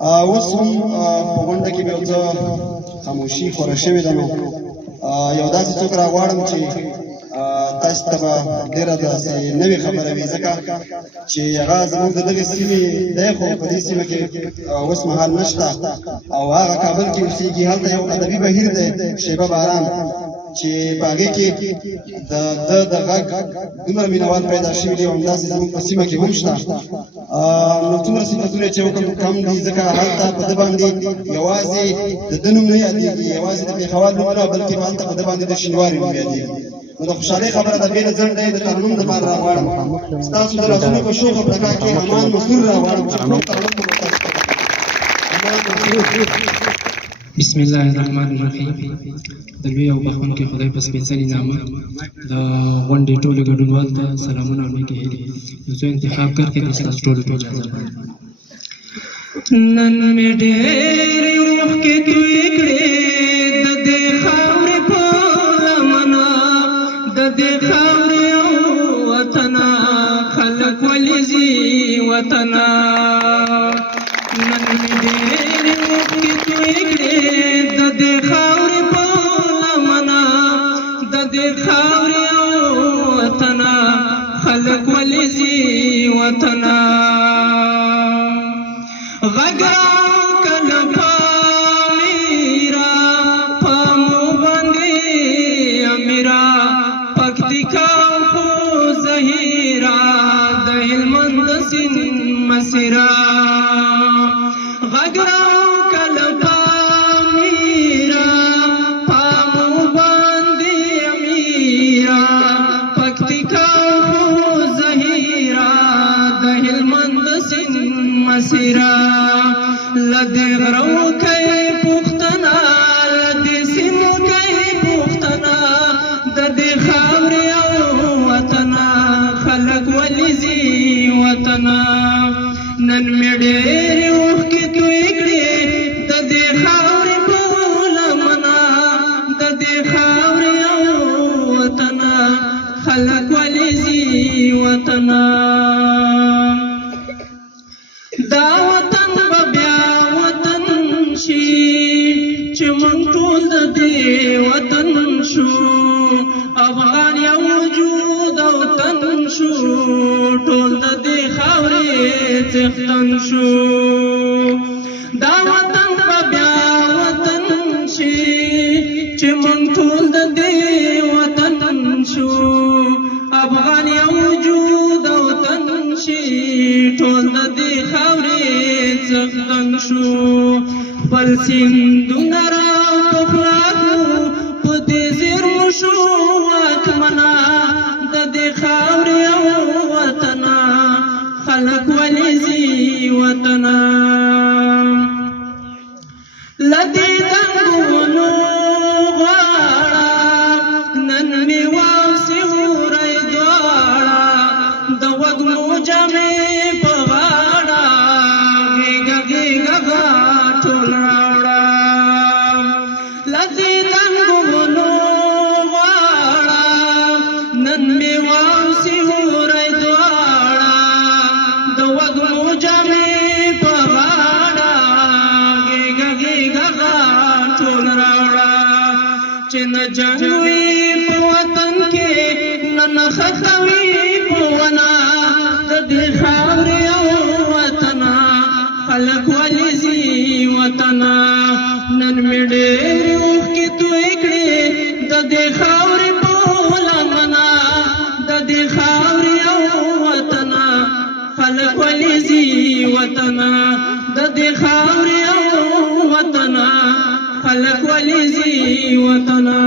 اوس هم په غونډه کې یو څه خاموشي خوره شوې ده. نو یو داسې څوک راغواړم چې تاسو ته به ډېره داسې نوې خبره وي، ځکه چې هغه زموږ د دغې سیمې دی، خو په دې سیمه کې اوس مهال نشته او هغه کابل کې اوسېږي. هلته یو ادبي بهیر دی شیبه باران، چې په هغې کې د غږ دومره مینوال پیدا شوي دي او همداسې زموږ په سیمه کې هم شته. نو څومره صفتونه چې وکړم کم دي، ځکه هلته په ده باندې یوازې د ده نوم نه یادېږي، یوازې د پېښور نوم نه، بلکې هلته په ده باندې د شینواري نوم یادېږي. نو د خوشحالۍ خبره ده، بې له ځنډه یې د ترنم دپاره راغواړم. ستاسو د لاسونو په شوق او پړکا کې امان مسرور راغواړم چې ټول ترنم به ورته بسم الله الرحمن الرحیم. د لوی او بخښونکي خدای په سپېڅلي نامه د غونډې ټولو ګډونوالو ته سلامونه او نیکې هیلې. یو څو انتخاب کرکې د ستاسو ټولو په اجازه باندې نن مې ډېرې اوښکې تویې کړې د دې خاورې په لمنه، د دې خاورې او وطنه خلک ولې ځي وطنه. نن مې ډېرې اوښکې تویې کړې د دې خاورې په لمنه، د دې خاورې او وطنه خلک ولې ځي وطنه. غږ راکړه پامیرا په مو باندې امیرا، پکتیکا خو زهیرا د هلمند سیند مسیرا. غږ راکړه پامیرا په مو باندې امیرا، پکتیکا خو زهیرا د هلمند سیند مسیرا. لدې غرو کوي پوښتنه، لدې سیمو کوي پوښتنه، د دې خاورې او وطنه خلک ولې ځي وطنه. نن مې ډېرې اوښکې تویې کړې د دې خاورې په لمنه، د دې خاورې او وطنه خلک ولې ځي وطنه. دا وطن به بیا وطن شي چې موږ ټول د دې وطن شو، افغان یو وجود او تن شو، ټول د دې خاورې څښتن شو. دا وطن به بیا وطن شي چې موږ ټول د دې وطن شو، افغان یو وجود او تن شي، ټول د دې خاورې څښتن شو. خپل سیندونه راپخلاکو په دې زیرمو شو واکمنه، د دې خاورې او وطنه خلک ولې ځي وطنه. له دې دنګو ونو غواړه نن مې وسیوری دواړه، د وږمو جامې په غاړه غېږه غېږه ټول راوړه. له دې دنګو ونو غواړه نن مې وسیوری دواړه، د وږمو جامې په غاړه غېږه غېږه ټول راوړه. چې نه جنګ وي په وطن کې نه نښته وي په ونه، د دې خاورې او وطنه خلک ولې ځي وطنه. نن مې ډېرې اوښکې تویې کړې د دې خاورې په لمنه، د دې خاورې او وطنه خلک ولې ځي وطنه، د دې خاورې او وطنه خلک ولې ځي وطنه.